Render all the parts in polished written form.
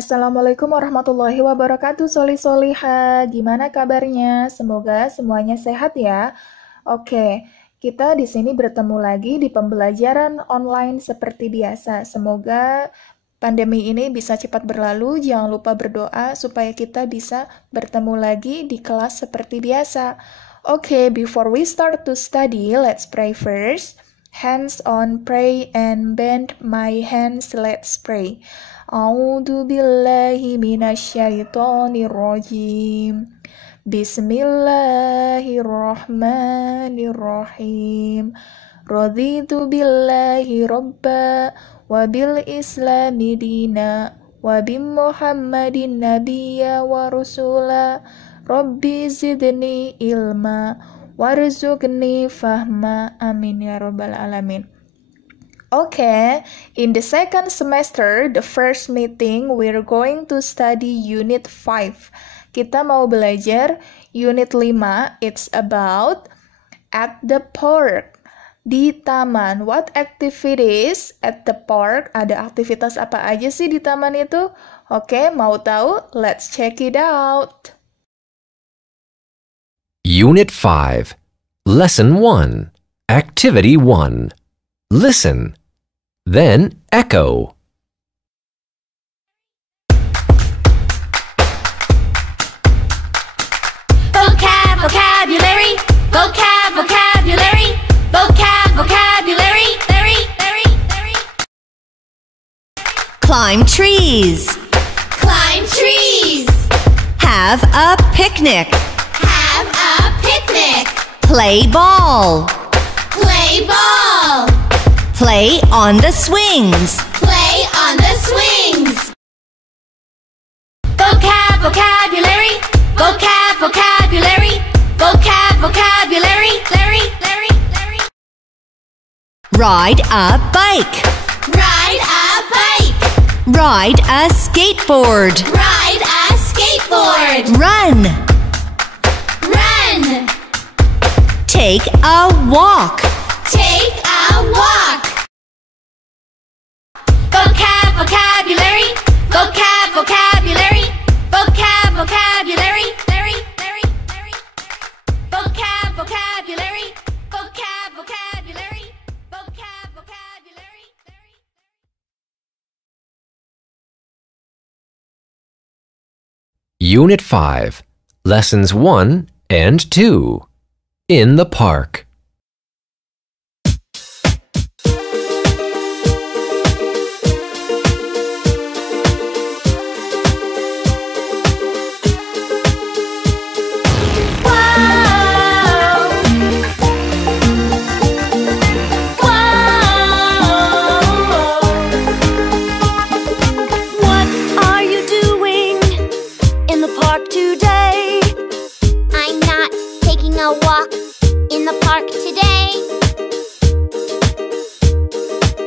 Assalamualaikum warahmatullahi wabarakatuh, Soli-Soliha. Gimana kabarnya? Semoga semuanya sehat ya. Oke, kita di sini bertemu lagi di pembelajaran online seperti biasa. Semoga pandemi ini bisa cepat berlalu. Jangan lupa berdoa supaya kita bisa bertemu lagi di kelas seperti biasa. Oke, before we start to study, let's pray first. Hands on, pray and bend my hands, let's pray. A'udzu billahi minasyaitonir rajim. Bismillahirrahmanirrahim. Raditu billahi robba wa bil islami dina wa bi Muhammadin nabiyya wa rasula. Rabbi zidni ilma warzuqni fahma. Amin ya rabbal alamin. Okay, in the second semester, the first meeting, we're going to study Unit 5. Kita mau belajar Unit 5, it's about at the park, di taman. What activities at the park? Ada aktivitas apa aja sih di taman itu? Oke, mau tahu? Let's check it out. Unit 5, Lesson 1, Activity 1. Listen, then echo. Vocabulary, vocabulary, vocabulary, Larry. Climb trees. Climb trees. Have a picnic. Have a picnic. Play ball. Play ball. Play on the swings. Play on the swings. Vocabulary, vocabulary, vocabulary, Larry. Ride a bike. Ride a bike. Ride a skateboard. Ride a skateboard. Run. Run. Take a walk. Take a walk. Vocabulary, vocabulary, vocabulary, Larry. Vocabulary, vocabulary, Larry. Unit 5, Lessons 1 and 2. In the park. What are you doing in the park today? I'm not taking a walk in the park today.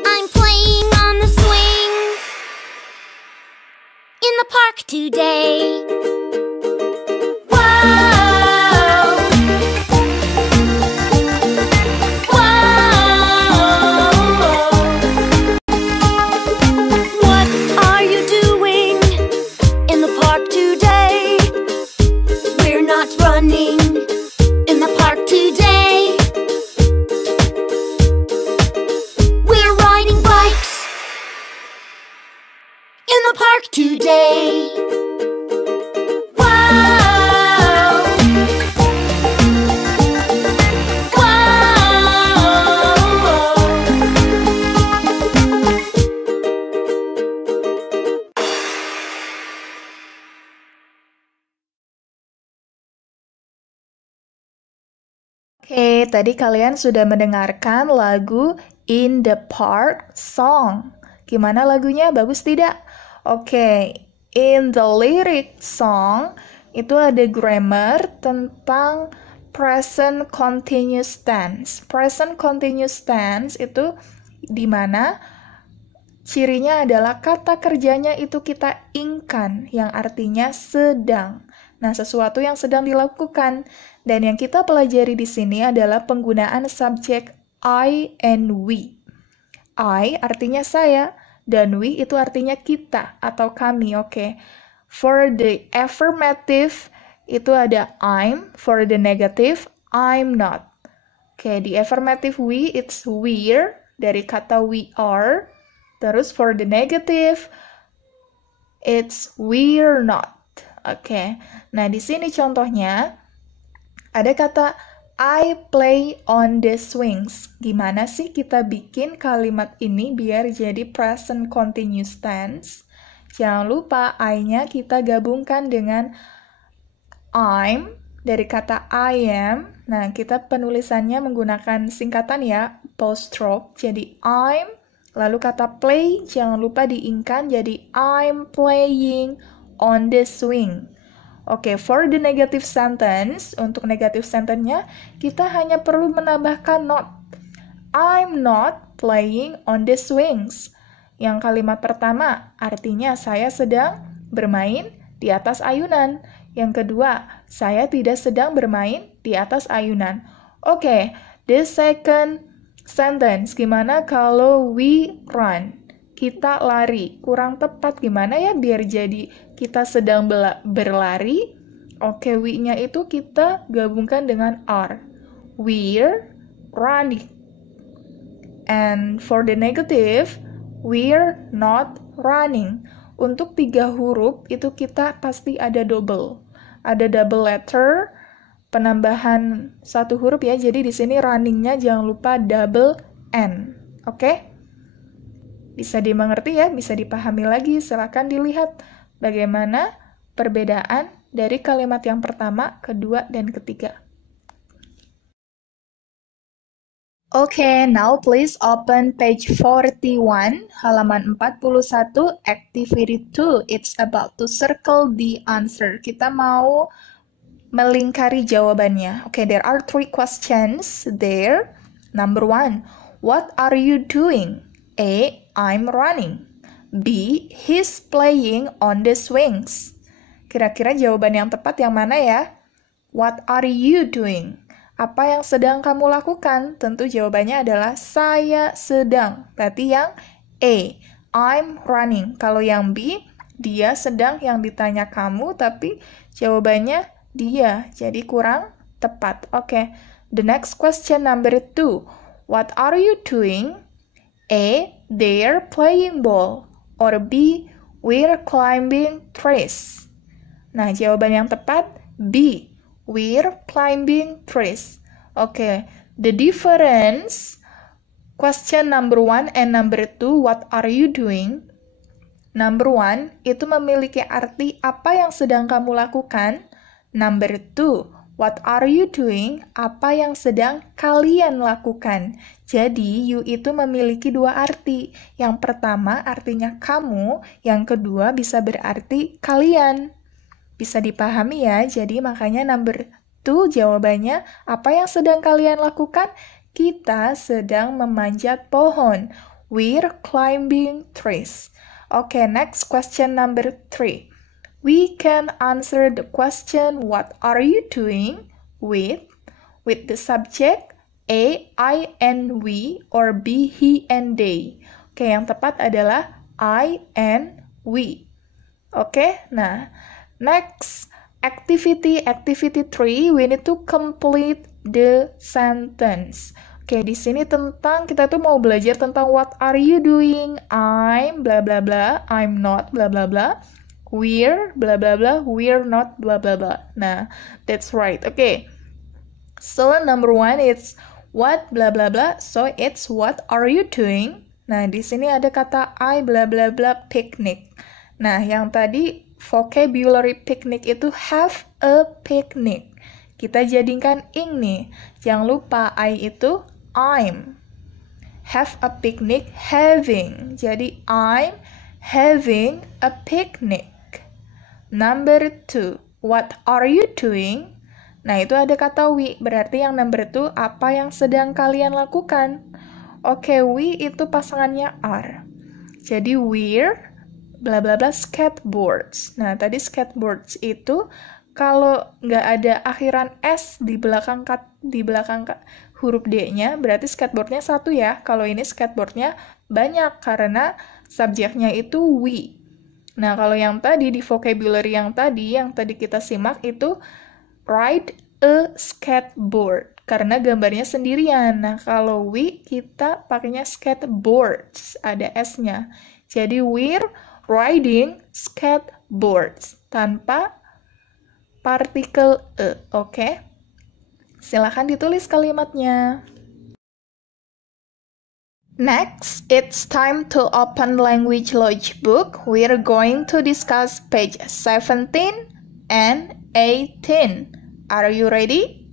I'm playing on the swings in the park today. What are you doing in the park today? We're not running In the park today, We're riding bikes in the park today. Oke, tadi kalian sudah mendengarkan lagu In the Park Song. Gimana lagunya? Bagus tidak? Oke, in the lyric song itu ada grammar tentang present continuous tense. Present continuous tense itu di mana cirinya adalah kata kerjanya itu kita ingkan, yang artinya sedang. Nah, sesuatu yang sedang dilakukan. Dan yang kita pelajari di sini adalah penggunaan subjek I and we. I artinya saya, Dan we itu artinya kita atau kami, oke. For the affirmative, itu ada I'm. For the negative, I'm not. Oke, di affirmative we, it's we're, dari kata we are. Terus for the negative, it's we're not. Oke, nah di sini contohnya, ada kata I play on the swings. Gimana sih kita bikin kalimat ini biar jadi present continuous tense? Jangan lupa I-nya kita gabungkan dengan I'm, dari kata I am. Nah, kita penulisannya menggunakan singkatan ya, apostrophe. Jadi I'm, lalu kata play, jangan lupa diingkan jadi I'm playing on the swing. Oke, for the negative sentence, untuk negative sentence-nya, kita hanya perlu menambahkan not. I'm not playing on the swings. Yang kalimat pertama, artinya saya sedang bermain di atas ayunan. Yang kedua, saya tidak sedang bermain di atas ayunan. Oke, the second sentence, gimana kalau we run? Kita lari, kurang tepat gimana ya biar jadi kita sedang berlari. Oke, we-nya itu kita gabungkan dengan are. We're running. And for the negative, we're not running. Untuk 3 huruf itu kita pasti ada double. Ada double letter, penambahan 1 huruf ya. Jadi di sini running-nya jangan lupa double N. Oke? Bisa dimengerti ya, bisa dipahami lagi. Silakan dilihat bagaimana perbedaan dari kalimat yang pertama, kedua, dan ketiga. Okay, now please open page 41, halaman 41, activity 2. It's about to circle the answer. Kita mau melingkari jawabannya. Okay, there are 3 questions there. Number 1, what are you doing? A, I'm running. B, he's playing on the swings. Kira-kira jawaban yang tepat yang mana ya? What are you doing? Apa yang sedang kamu lakukan? Tentu jawabannya adalah saya sedang. Berarti yang A, I'm running. Kalau yang B, dia sedang, yang ditanya kamu, tapi jawabannya dia. Jadi kurang tepat. Oke. The next question number 2. What are you doing? A, they're playing ball. Or B, we're climbing trees. Nah, jawaban yang tepat B, we're climbing trees. Oke, the difference question number 1 and number 2, what are you doing? Number 1 itu memiliki arti apa yang sedang kamu lakukan. Number 2, what are you doing? Apa yang sedang kalian lakukan. Jadi, you itu memiliki 2 arti. Yang pertama artinya kamu, yang kedua bisa berarti kalian. Bisa dipahami ya, jadi makanya number 2 jawabannya, apa yang sedang kalian lakukan? Kita sedang memanjat pohon. We're climbing trees. Okay, next question number 3. We can answer the question, what are you doing? With the subject A, I, and we, or B, he, and they. Oke, yang tepat adalah I and we. Oke, nah, next activity 3, we need to complete the sentence. Oke, di sini kita tuh mau belajar tentang what are you doing? I'm bla bla bla, I'm not bla bla bla. We're bla bla bla, we're not bla bla bla. Nah, that's right. Oke. So number 1 it's what bla bla bla. So it's what are you doing? Nah, di sini ada kata I bla bla bla picnic. Nah, yang tadi vocabulary picnic itu have a picnic. Kita jadikan ing nih. Jangan lupa I itu I'm. Have a picnic, having. Jadi I'm having a picnic. Number 2, what are you doing? Nah, itu ada kata we. Berarti yang number 2, apa yang sedang kalian lakukan? Oke, we itu pasangannya are. Jadi we're bla bla bla skateboards. Nah, tadi skateboards itu kalau nggak ada akhiran S di belakang huruf D-nya, berarti skateboardnya 1 ya. Kalau ini skateboardnya banyak, karena subjeknya itu we. Nah, kalau yang tadi di vocabulary yang tadi kita simak itu ride a skateboard karena gambarnya sendirian. Nah, kalau we kita pakainya skateboards, ada S-nya. Jadi we're riding skateboards tanpa partikel e, oke? Silakan ditulis kalimatnya. Next, it's time to open Language Lodge book. We're going to discuss page 17 and 18. Are you ready?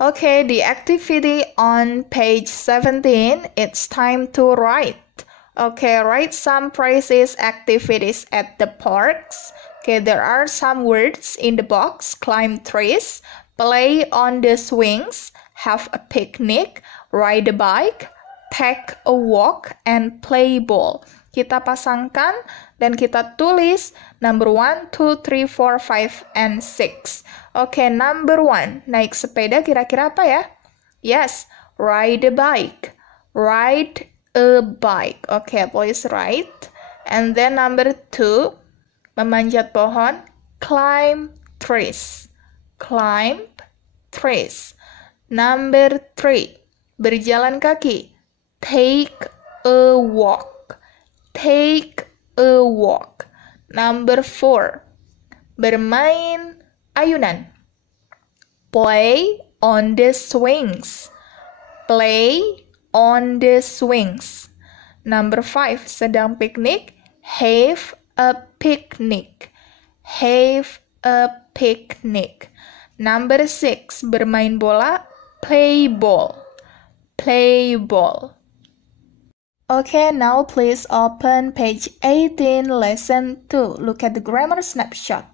Okay, the activity on page 17, it's time to write. Okay, write some phrases, activities at the parks. Okay, there are some words in the box. Climb trees, play on the swings, have a picnic, ride a bike, take a walk, and play ball. Kita pasangkan dan kita tulis number 1, 2, 3, 4, 5, and 6. Oke, number 1. Naik sepeda kira-kira apa ya? Yes, ride a bike. Ride a bike. Oke, please write. And then number 2, memanjat pohon. Climb trees. Climb trees. Number 3, berjalan kaki. Take a walk. Take a walk. Number 4, bermain ayunan. Play on the swings. Play on the swings. Number 5, sedang piknik. Have a picnic. Have a picnic. Number 6, bermain bola. Play ball. Play ball. Okay, now please open page 18, lesson 2. Look at the grammar snapshot.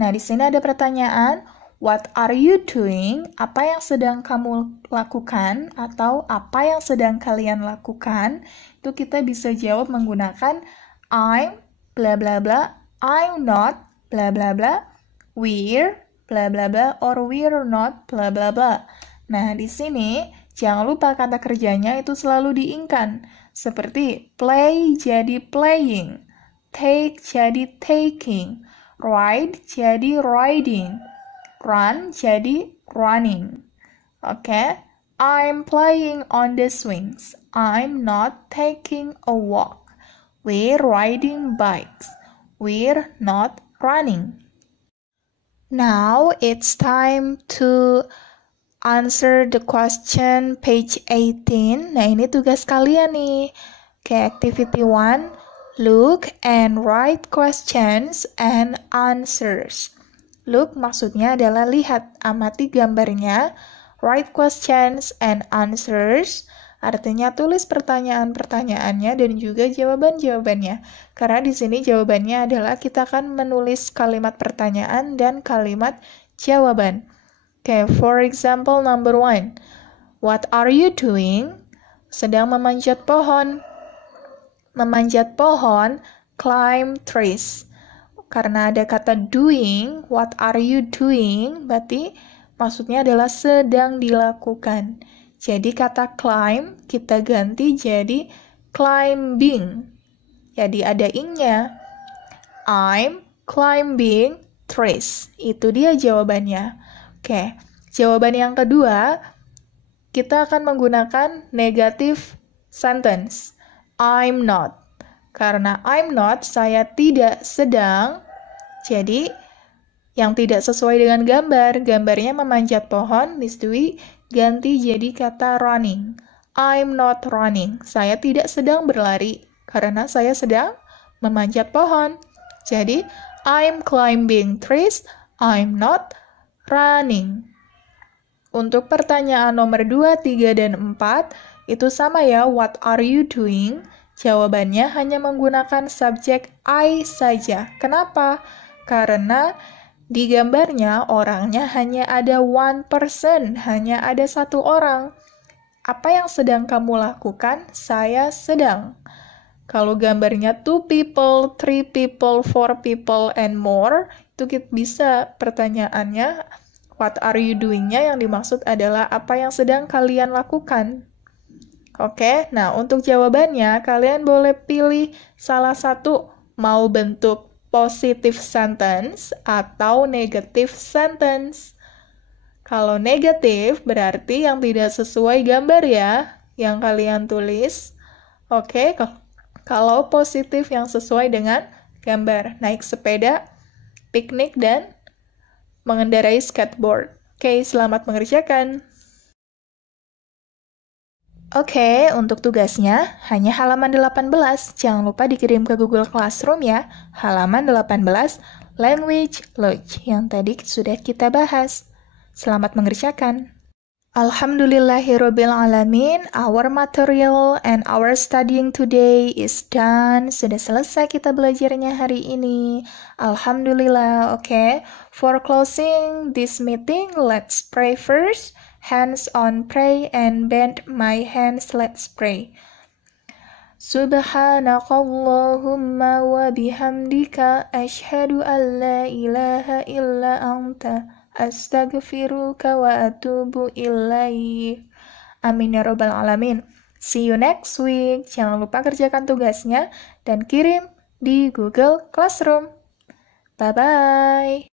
Nah, di sini ada pertanyaan, what are you doing? Apa yang sedang kamu lakukan? Atau apa yang sedang kalian lakukan? Itu kita bisa jawab menggunakan I'm, bla bla bla, I'm not, bla bla bla, we're, bla bla bla, or we're not, bla bla bla. Nah, di sini jangan lupa kata kerjanya itu selalu diingkan. Seperti play jadi playing, take jadi taking, ride jadi riding, run jadi running. Oke, I'm playing on the swings. I'm not taking a walk. We're riding bikes. We're not running. Now it's time to answer the question page 18. Nah, ini tugas kalian nih. Oke, activity 1. Look and write questions and answers. Look maksudnya adalah lihat, amati gambarnya. Write questions and answers. Artinya tulis pertanyaan-pertanyaannya dan juga jawaban-jawabannya. Karena di sini jawabannya adalah kita akan menulis kalimat pertanyaan dan kalimat jawaban. Okay, for example, number 1. What are you doing? Sedang memanjat pohon. Memanjat pohon, climb trees. Karena ada kata doing, what are you doing? Berarti maksudnya adalah sedang dilakukan. Jadi kata climb kita ganti jadi climbing. Jadi ada ing-nya. I'm climbing trees. Itu dia jawabannya. Oke, jawaban yang kedua, kita akan menggunakan negative sentence. I'm not. Karena I'm not, saya tidak sedang. Jadi, yang tidak sesuai dengan gambar, gambarnya memanjat pohon, distui ganti jadi kata running. I'm not running. Saya tidak sedang berlari, karena saya sedang memanjat pohon. Jadi, I'm climbing trees. I'm not running. Untuk pertanyaan nomor 2, 3, dan 4, itu sama ya, what are you doing? Jawabannya hanya menggunakan subjek I saja. Kenapa? Karena di gambarnya orangnya hanya ada one person, hanya ada satu orang. Apa yang sedang kamu lakukan? Saya sedang. Kalau gambarnya 2 people, 3 people, 4 people, and more, itu kita bisa pertanyaannya, what are you doing-nya yang dimaksud adalah apa yang sedang kalian lakukan. Oke, nah untuk jawabannya kalian boleh pilih salah satu, mau bentuk positive sentence atau negative sentence. Kalau negatif berarti yang tidak sesuai gambar ya, yang kalian tulis. Oke, kalau positif yang sesuai dengan gambar, naik sepeda, piknik, dan mengendarai skateboard. Oke, selamat mengerjakan. Oke, untuk tugasnya hanya halaman 18. Jangan lupa dikirim ke Google Classroom ya. Halaman 18, Language Lodge, yang tadi sudah kita bahas. Selamat mengerjakan. Alhamdulillahirrabbilalamin, our material and our studying today is done. Sudah selesai kita belajarnya hari ini. Alhamdulillah, okay. For closing this meeting, let's pray first. Hands on pray and bend my hands, let's pray. Subhanakallahumma wa bihamdika ashhadu an la ilaha illa anta astaghfiruka wa atubu ilaih. Amin ya rabbal alamin. See you next week. Jangan lupa kerjakan tugasnya dan kirim di Google Classroom. Bye-bye.